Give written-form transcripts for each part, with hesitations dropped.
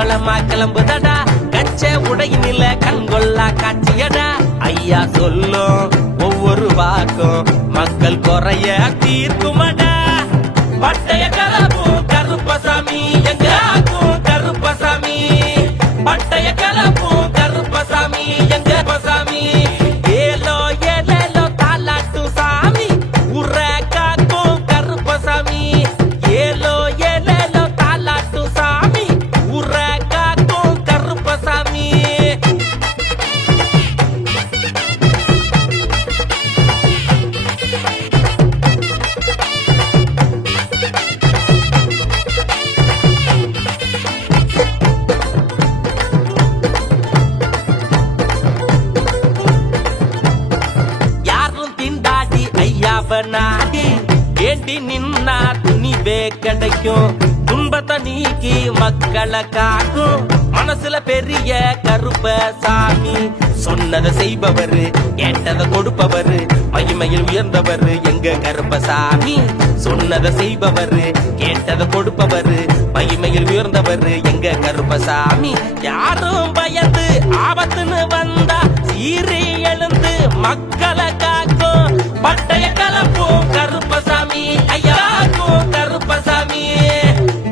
ஊர்வலமா கிளம்புதடா கச்ச உடையினில கண்கொள்ளா காட்சியடா ஐயா சொல்லும் ஒவ்வொரு வாக்கும் மக்கள் குறைய தீர்க்குமடா பட்டைய கலப்பும் கருப்பசாமி எங்க ஆக்கும் கருப்பசாமி பட்டைய கலப்பும் கருப்பசாமி எங்க பசாமி ஏலோ ஏலேலோ தாலாட்டு சாமி உர காக்கும் கருப்பசாமி ஏலோ ஏலேலோ தாலாட்டு சாமி உர காக்கும் கருப்பசாமி நாடி ஏண்டி நின்னா துணிவே கிடைக்கும் துன்பத்தை நீக்கி மக்களை காக்கும் மனசுல பெரிய கருப்ப சாமி சொன்னதை செய்பவர் கேட்டதை கொடுப்பவர் மகிமையில் உயர்ந்தவர் எங்க கருப்பசாமி சொன்னதை செய்பவர் கேட்டதை கொடுப்பவர் மகிமையில் உயர்ந்தவர் எங்க கருப்பசாமி யாரும் பயந்து ஆபத்துன்னு வந்தா சீறி எழுந்து மக்களை காக்கும் பட்டைய கலப்பும் கருப்பசாமி ஐயாக்கும் கருப்பசாமி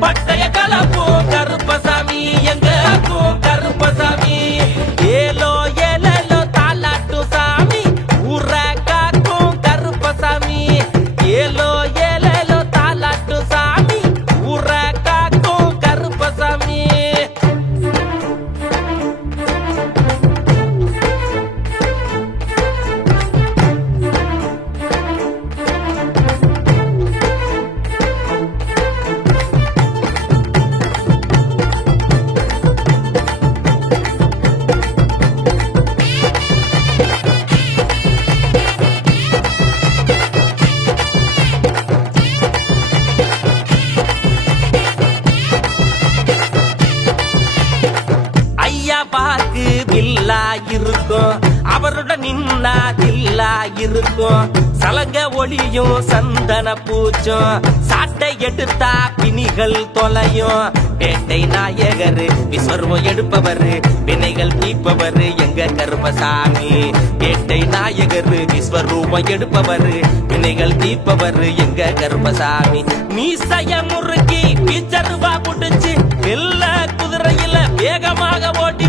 பட்டைய கலப்பும் கருப்பசாமி எங்கும் கருப்பசாமி ஏலோ ஏலோ தாலாட்டு சாமி உர காக்கும் கருப்பசாமி ஏலோ ஏலோ தாலாட்டு சாமி உர காக்கும் கருப்பசாமி பாக்கு வில்லா இருக்கும் அவருடன் நின்னா தில்லா இருக்கும் சலங்க ஒளியும் சந்தன பூச்சும் சாட்டை எடுத்தா பிணிகள் தொலையும் பேட்டை நாயகர் விஸ்வரூபம் எடுப்பவர் வினைகள் தீர்ப்பவர் எங்க கருப்பசாமி பேட்டை நாயகர் விஸ்வரூபம் எடுப்பவர் வினைகள் தீர்ப்பவர் எங்க கருப்பசாமி மீசைய முறுக்கி பீச்சருவா புடிச்சு வெள்ள குதிரையில வேகமாக ஓட்டி